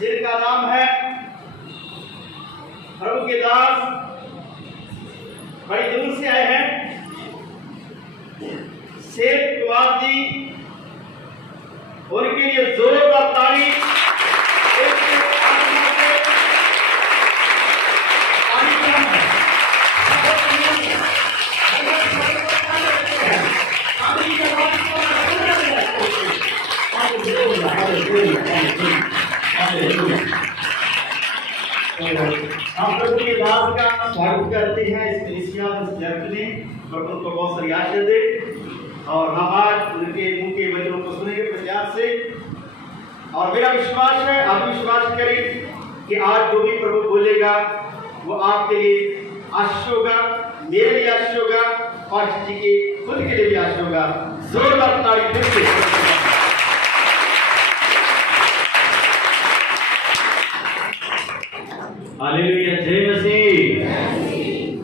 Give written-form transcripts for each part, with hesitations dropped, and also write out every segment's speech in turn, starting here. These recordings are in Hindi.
जिनका नाम है प्रभु के दास बड़ी दूर से आए हैं शेख कुमार जी, उनके लिए जोरदार ताली। हम प्रभु के दास का स्वागत करते हैं इस कलीसिया चर्च में, और उनको बहुत सारी आशीष दे। और हम आज उनके मुंह के वचनों को सुनेंगे प्रत्याश से। और मेरा विश्वास है, आप विश्वास करें कि आज जो भी प्रभु बोलेगा वो आपके लिए आशीष होगा, मेरे लिए आशीष होगा, और जी के खुद के लिए भी आशीष होगा। जोरदार ताली फिर से। हालेलुया, जय मसीह,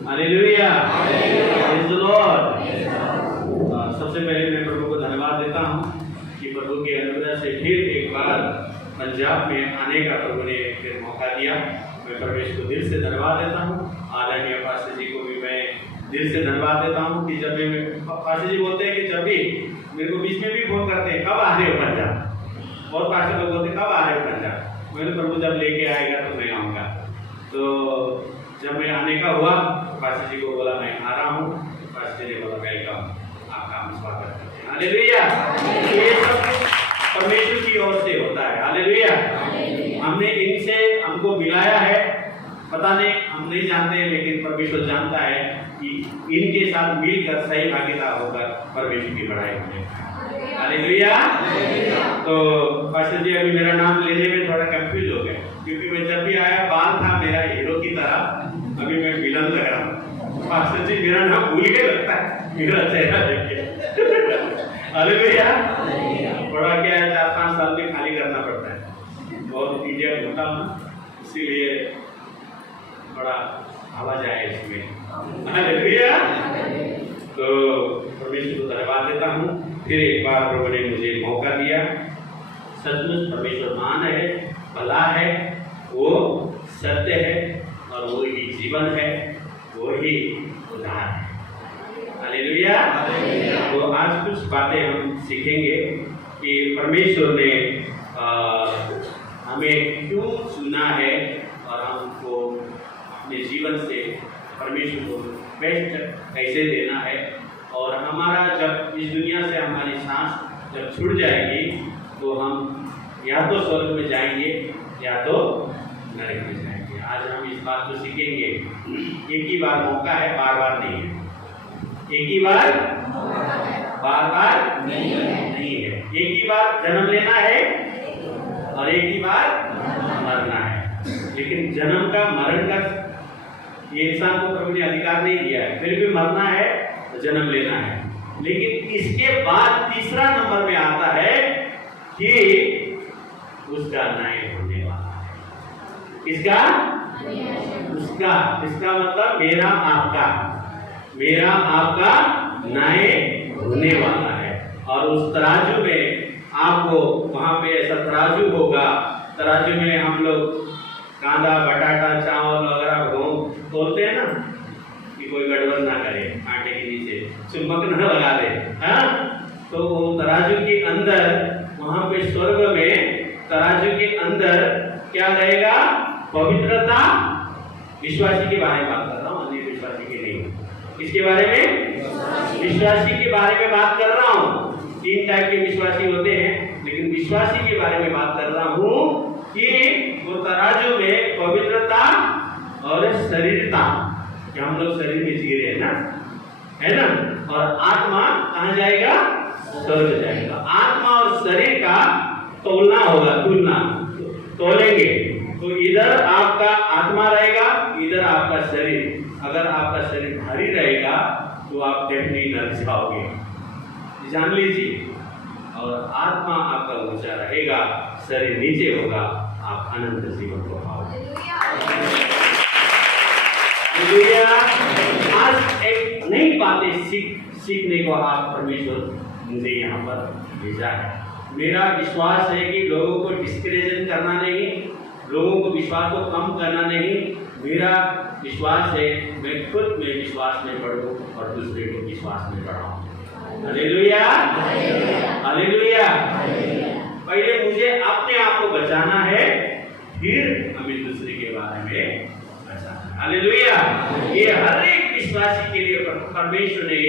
हालेलुया, प्रेज़ द लॉर्ड। सबसे पहले मैं प्रभु को धन्यवाद देता हूँ कि प्रभु के अनुग्रह से फिर एक बार पंजाब में आने का प्रभु ने फिर मौका दिया। मैं परमेश्वर को दिल से धन्यवाद देता हूँ। आदरणीय पास्टर जी को भी मैं दिल से धन्यवाद देता हूँ कि जब भी पास्टर जी बोलते हैं कि जब भी मेरे को बीच में भी फोन करते हैं कब आ रहे हो पंजाब, और पास्टर लोग बोलते हैं कब आ रहे हो पंजाब। मैंने प्रभु जब लेके आएगा तो मैं आऊँगा। तो जब मैं आने का हुआ पास्टर जी को बोला मैं आ रहा हूँ। पास्टर जी ने बोला वेलकम, आपका हम स्वागत करते हैं। हालेलुया, ये सब परमेश्वर की ओर से होता है। हालेलुया, हमने इनसे हमको मिलाया है, पता नहीं हम नहीं जानते हैं, लेकिन परमेश्वर जानता है कि इनके साथ मिलकर सही भागीदार होकर परमेश्वर की बढ़ाई करें। हालेलुया। तो पास्टर जी अभी मेरा नाम लेने में थोड़ा कंफ्यूज हो गए, क्योंकि मैं जब भी आया बाल था मेरा हीरो की तरह, अभी मैं विलन लग रहा हूँ। पास्टर जी मेरा नाम भूल के लगता है मेरा चेहरा देख के। हालेलुया। थोड़ा क्या है 4-5 साल में खाली करना पड़ता है, बहुत इंडिया घूमता हूँ, इसीलिए बड़ा आवाज आया इसमें। हालेलुया। तो परमेश्वर को धन्यवाद देता हूँ, फिर एक बार प्रभु ने मुझे मौका दिया। सचमुच परमेश्वर महान है, भला है, वो सत्य है, और वो ही जीवन है, वो ही उद्धार है। हालेलुया। तो आज कुछ बातें हम सीखेंगे कि परमेश्वर ने हमें क्यों चुना है, और हमको अपने जीवन से परमेश्वर को बेस्ट कैसे देना है। और हमारा जब इस दुनिया से हमारी सांस जब छूट जाएगी तो हम या तो स्वर्ग में जाएंगे या तो नरक में जाएंगे। आज हम इस बात को सीखेंगे। एक ही बार मौका है, बार बार नहीं है। एक ही बार बार नहीं है। एक ही बार जन्म लेना है और एक ही बार मरना है। लेकिन जन्म का मरण का ये इंसान को प्रभु ने अधिकार नहीं दिया है। फिर भी मरना है तो जन्म लेना है। लेकिन इसके बाद तीसरा नंबर में आता है कि उसका न्याय होने वाला है। इसका इसका मतलब मेरा आपका न्याय होने वाला है। और उस तराजू में आपको वहां पे ऐसा तराजू होगा, तराजू में हम लोग कांदा, बटाटा, चावल वगैरह तोलते हैं ना कि कोई गड़बड़ ना करे, आटे के नीचे चुम्बक न लगा दे। हाँ, तो वो तराजू के अंदर वहां पे स्वर्ग में तराजू के अंदर क्या रहेगा? पवित्रता। विश्वासी के बारे में बात कर रहा हूँ, अन्य विश्वासी के नहीं। किसके बारे में? विश्वासी के बारे में बात कर रहा हूँ। 3 टाइप के विश्वासी होते हैं, लेकिन विश्वासी के बारे में बात कर रहा हूँ कि वो तराजू में पवित्रता और शरीरता, कि हम लोग शरीर में जी रहे हैं ना, है ना, और आत्मा कहाँ जाएगा? स्वर्ग जाएगा। आत्मा और शरीर का तोलना होगा, तुलना तोलेंगे। तो इधर आपका आत्मा रहेगा, इधर आपका शरीर। अगर आपका शरीर भारी रहेगा तो आप डेफिनेटली नरक जाओगे, जान लीजिए। और आत्मा आपका ऊंचा रहेगा, शरीर नीचे होगा, आप अनंत जीवन को पाओगे। आज एक नई बातें सीखने को आप परमेश्वर मुझे यहाँ पर भेजा है। मेरा विश्वास है कि लोगों को डिस्करेज करना नहीं, लोगों को विश्वास को कम करना नहीं। मेरा विश्वास है मैं खुद में विश्वास में बढ़ूं और दूसरे को विश्वास में बढ़ाऊं। Hallelujah, hallelujah. पहले मुझे अपने आप को बचाना है, फिर हमें दूसरे के बारे में बचाना। हालेलुया। ये हर एक विश्वासी के लिए परमेश्वर ने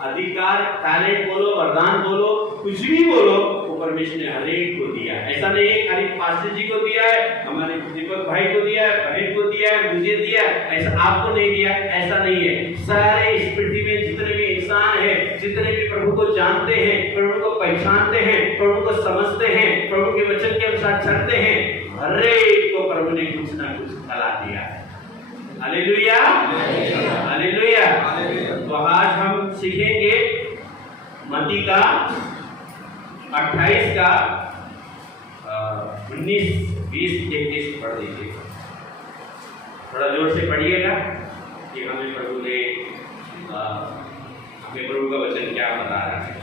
अधिकार, टैलेंट बोलो, वरदान बोलो, कुछ भी बोलो, वो परमेश्वर ने हर एक को दिया है। ऐसा नहीं है खाली पास्टर जी को दिया है, हमारे दीपक भाई को दिया है, बहन को दिया है, मुझे दिया है, ऐसा आपको नहीं दिया, ऐसा नहीं है। सारे इस पृथ्वी में जितने भी इंसान हैं, जितने भी प्रभु को जानते हैं, प्रभु को पहचानते हैं, प्रभु को समझते हैं, प्रभु के वचन के अनुसार चलते हैं, हर एक को प्रभु ने कुछ ना कुछ कला दिया है। Hallelujah, hallelujah. तो आज हम सीखेंगे मत्ती का 28 का 19, 20, 21 पढ़ दीजिए। थोड़ा जोर से पढ़िएगा कि हमें प्रभु ने हमें प्रभु का वचन क्या बता रहा है।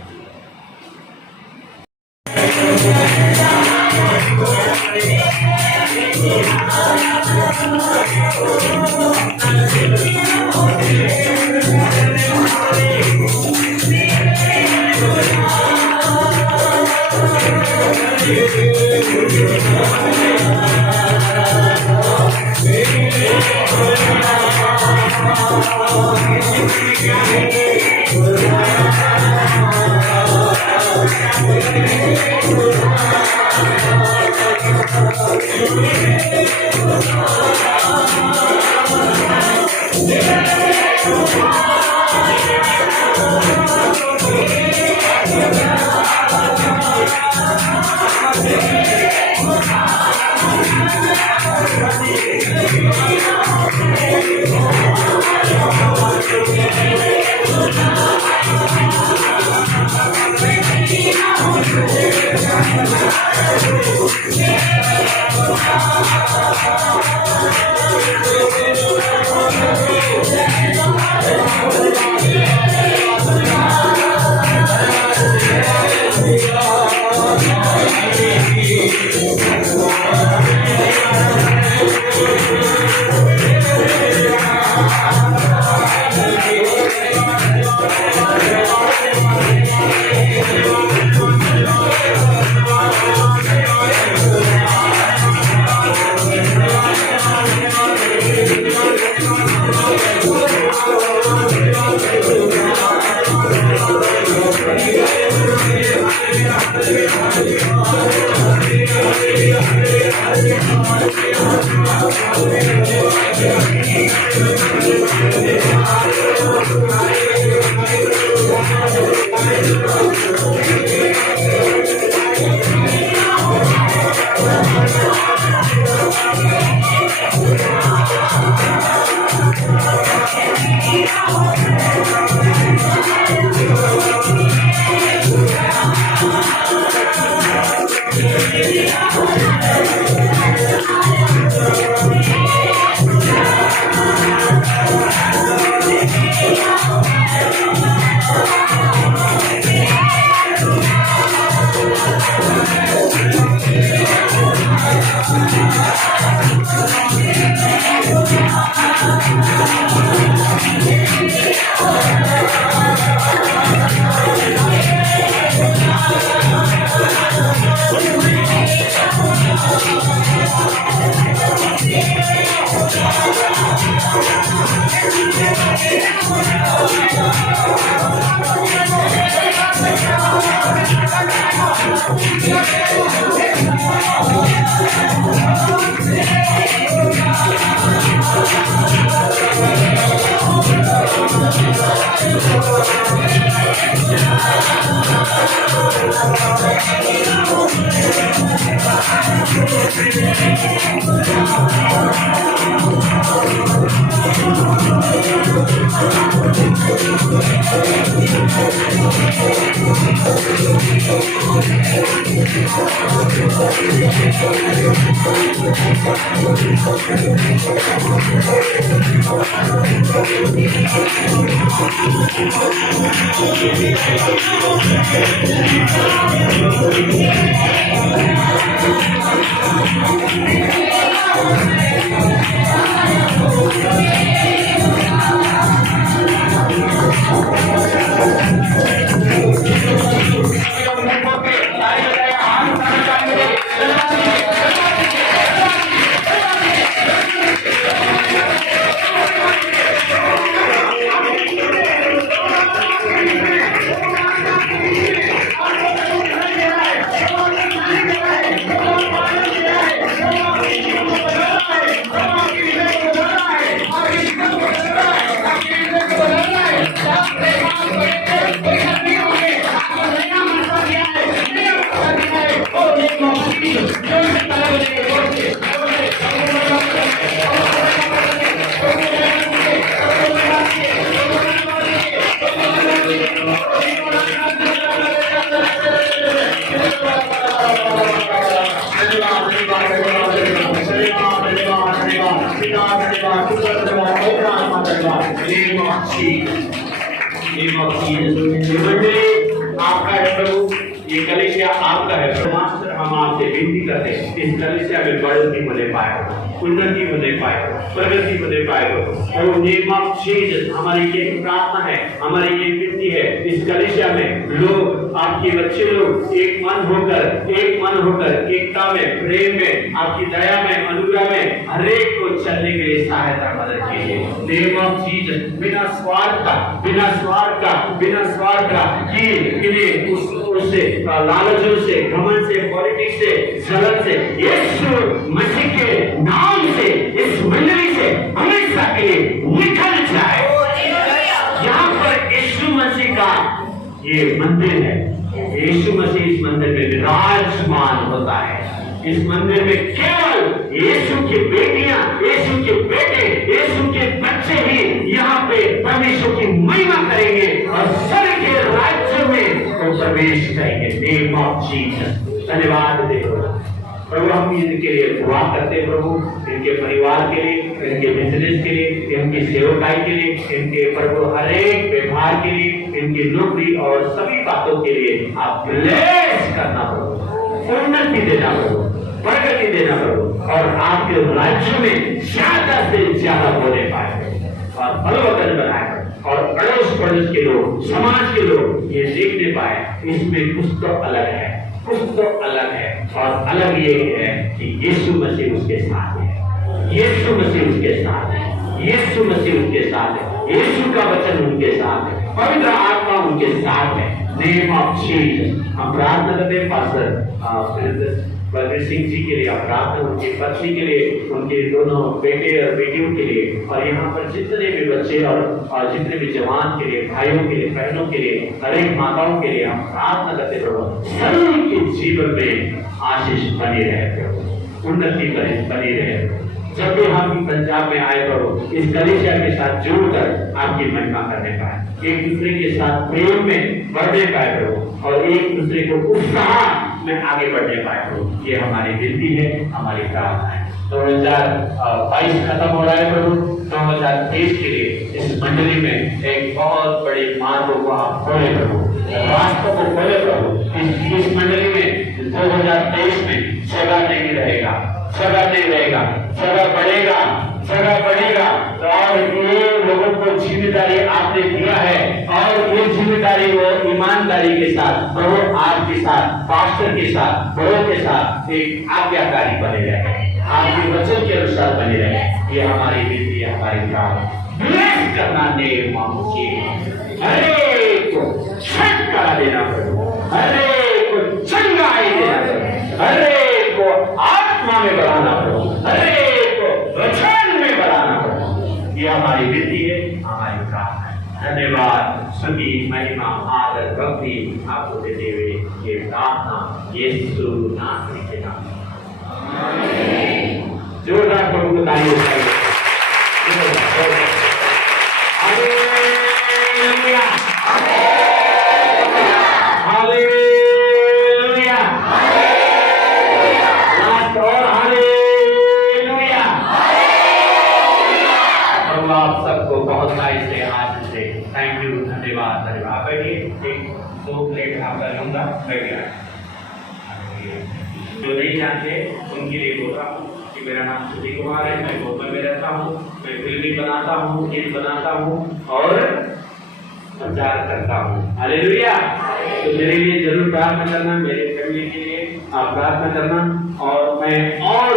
आपका है प्रभु, ये कलीसिया आपका है मास्टर। हम आपसे विनती करते हैं इस कलीसिया में बढ़ोतरी होने पाए, उन्नति होने पाए, प्रगति होने पाए। और नेम ऑफ जीसस हमारी ये प्रार्थना है, हमारी ये विनती है, इस कलीसिया में लोग, आपके बच्चे लोग एक मन होकर एकता में, प्रेम में, आपकी दया में, अनुग्रह में हर एक को चलने के लिए सहायता मदद कीजिए। नेम ऑफ जीसस बिना स्वार्थ का कि इन्हें उससे लालचों से, घमंड से, पॉलिटिक्स से, जलन से, यीशु मसीह के नाम से इस मंडली से हमेशा के लिए निकल जाए। यहाँ पर यीशु मसीह का ये मंदिर है, यीशु मसीह इस मंदिर में विराजमान होता है। इस मंदिर में केवल यीशु की बेटियां, यीशु के बेटे, यीशु के बच्चे ही यहाँ पे परमेश्वर की महिमा करेंगे और स्वर्ग के राज्य में वो प्रवेश करेंगे। नेम ऑफ जीसस धन्यवाद देव प्रभु, हम इनके लिए दुआ करते हैं प्रभु, इनके परिवार के लिए, इनके बिजनेस के लिए, इनकी सेवकाई के लिए, इनके प्रभु हर एक व्यवहार के लिए, इनकी नौकरी और सभी बातों के लिए आप ब्लेस करना प्रभु, उन्नति देना प्रभु, प्रगति देना प्रभु, और आपके राज्य में ज्यादा से ज्यादा होने पाए और बलवतन बनाए और अड़ोस पड़ोस के लोग, समाज के लोग ये देखने पाए इसमें कुछ तो अलग है, कुछ तो अलग है। और अलग ये है कि यीशु मसीह उसके साथ है, यीशु मसीह उसके साथ है, यीशु मसीह उसके साथ है, यीशु का वचन उनके साथ है, पवित्र आत्मा उनके साथ है। नेम ऑफ जीसस हम प्रार्थना करते हैं। पास्टर बलवीर सिंह जी के लिए, आप प्रार्थना उनकी पत्नी के लिए, उनके दोनों बेटे और बेटियों के लिए, और यहाँ पर जितने भी बच्चे और जितने भी जवान के लिए, भाइयों के लिए, बहनों के लिए, हर एक माताओं के लिए हम प्रार्थना करते प्रभु सभी के जीवन में आशीष बनी रहे प्रभु, उन्नति बनी रहे। जब भी हम पंजाब में आए प्रभु इस कलीसिया के साथ जुड़कर आपकी महिमा करने पाए, एक दूसरे के साथ प्रेम में बढ़ने पाए प्रभु, और एक दूसरे को उत्साह में आगे बढ़ने पाए प्रभु, ये हमारी विनती है, हमारी प्रार्थना है। 2022 खत्म हो रहा है प्रभु, 2023 के लिए इस मंडली में एक बहुत बड़ी मार्ग को आप खोले प्रभु, रास्तों को खोले प्रभु। इस मंडली में 2023 में सगा नहीं रहेगा, सगा नहीं रहेगा, सगा बढ़ेगा, सगा बढ़ेगा। और ये लोगों को जिम्मेदारी आपने दिया है, और ये जिम्मेदारी वो ईमानदारी के साथ प्रभु आपके साथ, पास्टर के साथ, बड़ों के साथ एक आज्ञाकारी बने रहे, आपके वचन के अनुसार बने रहे। ये हमारी विनती है, हमारी प्रार्थना करना नेम मांगो, हरे को छुटकारा देना प्रभु, हरे को चंगाई देना प्रभु, हरे को आत्मा में बढ़ाना प्रभु, हरे को वचन में बढ़ाना प्रभु। ये हमारी विनती है, हमारी प्रार्थना है। धन्यवाद, स्तुति, महिमा, आदर, भक्ति आपको देते हुए ये प्रार्थना यीशु नाम के नाम में। जोरदार प्रभु को तालियों से हालेलुया, हालेलुया, लास्ट और हालेलुया। प्रभु आप सबको बहुत सारी से आशीष दे। थैंक यू, धन्यवाद, धन्यवाद। बैठिए, एक 2 प्लेट आपका लूंगा, बैठिए। जो नहीं जानते उनके लिए बोल रहा हूँ कि मेरा नाम सुधीर कुमार है, मैं गोवा में रहता हूँ, मैं फिल्मी बनाता हूँ, गीत बनाता हूँ और प्रचार करता हूँ। हालेलुया। तो मेरे लिए जरूर प्रार्थना करना, मेरे फैमिली के लिए आप प्रार्थना करना, और मैं और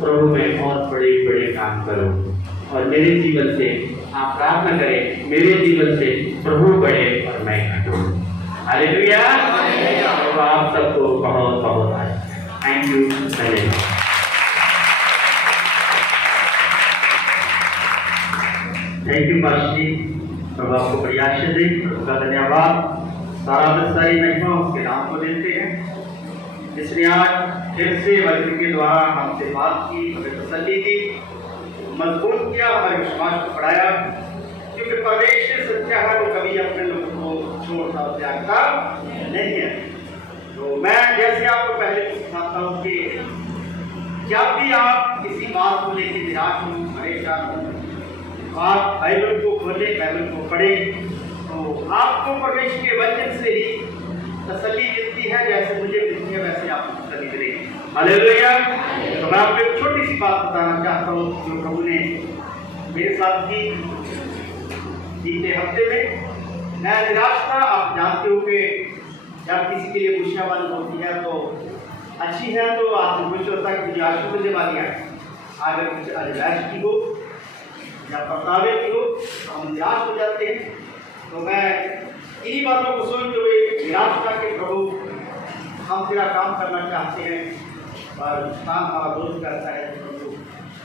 प्रभु में और बड़े बड़े काम करूँ, और मेरे जीवन से आप प्रार्थना करें, मेरे जीवन से प्रभु बढ़े और मैं घटूं। हालेलुया। तो आप सबको बहुत बहुत थैंक यू, धन्यवाद। थैंक यू पास्टर जी, प्रभु आपको बड़ी आशीष दे, उसका धन्यवाद। सारा सारी महिमा उसके नाम को देते हैं, जिसने आज फिर से वचन के द्वारा हमसे बात की, हमें तसल्ली दी, मजबूत किया, हमारे विश्वास को बढ़ाया, क्योंकि परमेश्वर सच्चा है, वो कभी अपने लोगों को छोड़ता और त्यागता नहीं है। तो मैं जैसे आपको पहले सिखाता हूँ कि जब भी आप किसी बात को लेकर निराश हो, परेशान हो, आप बाइबल को खोले, बाइबल को पढ़े, तो आपको परमेश्वर के वचन से ही तसल्ली मिलती है। जैसे मुझे मिलती है वैसे आपको तसल्ली मिलेगी। हालेलुया। तो मैं आपको एक छोटी सी बात बताना चाहता हूँ जो प्रभु ने मेरे साथ की बीते हफ्ते में। मैं निराश था, आप जानते हो कि जब किसी के लिए खुशियाँ होती है तो अच्छी है, तो आपको कुछ होता है कि मुझे आशा मिलने वाली है, अगर कुछ अजलाश की हो या परतावे की हो तो हम निराश हो जाते हैं। तो मैं इन्हीं बातों को सोचते हुए निराश था कि प्रभु हम तेरा काम करना चाहते हैं और काम हमारा दोस्त करता है, प्रभु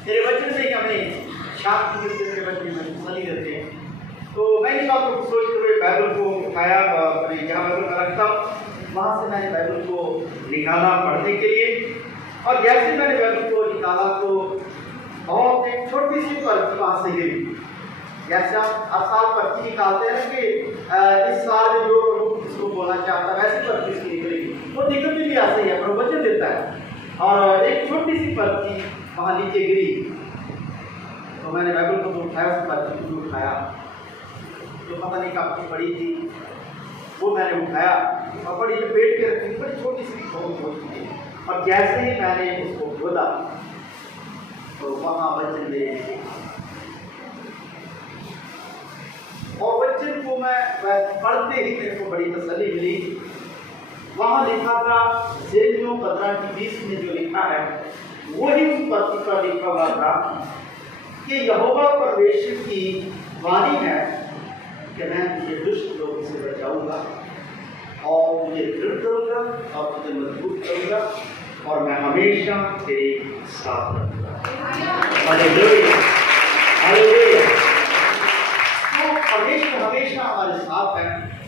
तेरे वचन से ही हमें शांति मिलती है, तेरे वचन में तसल्ली देते हैं। तो मैं इन बातों को सोचते हुए बाइबल को उठाया, अपने जहाँ बाइबल में रखता हूँ वहाँ से मैंने बाइबल को निकाला पढ़ने के लिए, और जैसे मैंने बाइबल को निकाला तो बहुत एक छोटी सी पर्ची वहाँ से गिरी। जैसे आप हर साल पर्ची निकालते हैं कि इस साल में जो प्रभु किसको बोलना चाहता है, वैसी पर्ची इसकी निकलेगी, वो निकलती भी ऐसे ही है, प्रभु वचन देता है। और एक छोटी सी पर्ची वहाँ नीचे गिरी, तो मैंने बाइबल को उठाया, उस पर्ची को उठाया, जो पता नहीं कब की पड़ी थी, वो मैंने उठाया और बड़ी लपेट के रखी, बड़ी छोटी सी बहुत छोटी थी। और जैसे ही मैंने उसको खोला तो वहाँ वचन ले, और वचन को मैं पढ़ते ही मेरे को बड़ी तसल्ली मिली। वहाँ लिखा था, यिर्मयाह 15:20 में जो लिखा है वही उस पर्ची पर लिखा हुआ था कि यहोवा परमेश्वर की वाणी है कि मैं तुझे दुष्ट लोगों से बचाऊंगा और तुझे दृढ़ करूंगा और तुझे मजबूत करूंगा और मैं हमेशा तेरे साथ रहूंगा। Hallelujah, hallelujah. तो परमेश्वर हमेशा हमारे साथ है।